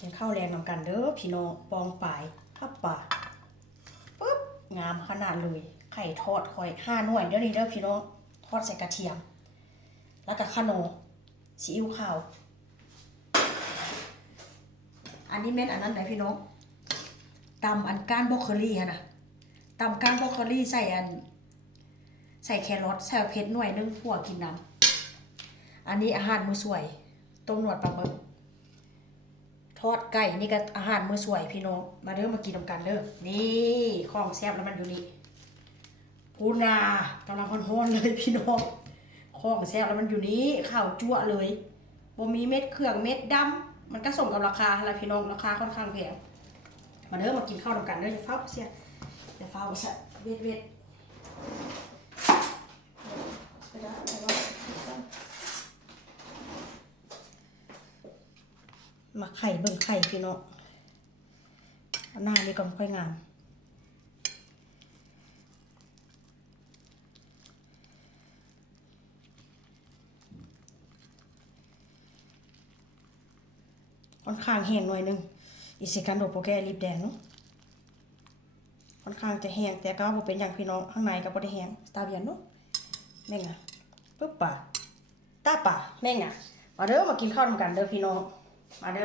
กินข้าวแรงนำกันเด้อพี่น้องปองปลายข้าวป่าปึ๊บงามขนาดเลยไข่ทอดคอย5 หน่วยเด้อนี่เด้อพี่น้องทอดใส่กระเทียมแล้วก็ขนมซีอิ๊วขาวอันนี้เม็ดอันนั้นไหนพี่น้องตำอันก้านบรอกโคลีฮะนะตำก้านบรอกโคลีใส่แครอทใส่เผ็ดหน่วยนึงหัวกินน้ำอันนี้อาหารมื้อสวยต้มหนวดปลาหมึกทอดไก่นี่ก็อาหารมื้อสวยพี่น้องมาเด้อมากินนำกันเด้อนี่ของแซ่บแล้วมันอยู่นี่พูนากำลังร้อนๆเลยพี่น้องของแซ่บแล้วมันอยู่นี้ข้าวจั่วเลยบ่มีเม็ดเครื่องเม็ดดำมันก็สมกับราคาแล้วพี่น้องราคาค่อนข้างแพงมาเด้อมากินข้าวนำกันเด้ออย่าเฝ้าเสียอย่าเฝ้าซะเวทมาไข่เบิ่งไข่พี่น้องหน้านี่ก็ไม่ค่อยงามค่อนข้างแห้งหน่อยนึงอีสิกันโดโปแกรีบแดงเนาะค่อนข้างจะแห้งแต่ก็บ่เป็นอย่างพี่น้องข้างในก็บ่ได้แห้งตาเบียนเนาะแม่งอ่ะปึ๊บป่ะตาป่ะแม่งอ่ะมาเด้อมากินข้าวนำกันเด้อพี่น้องมาเด้อ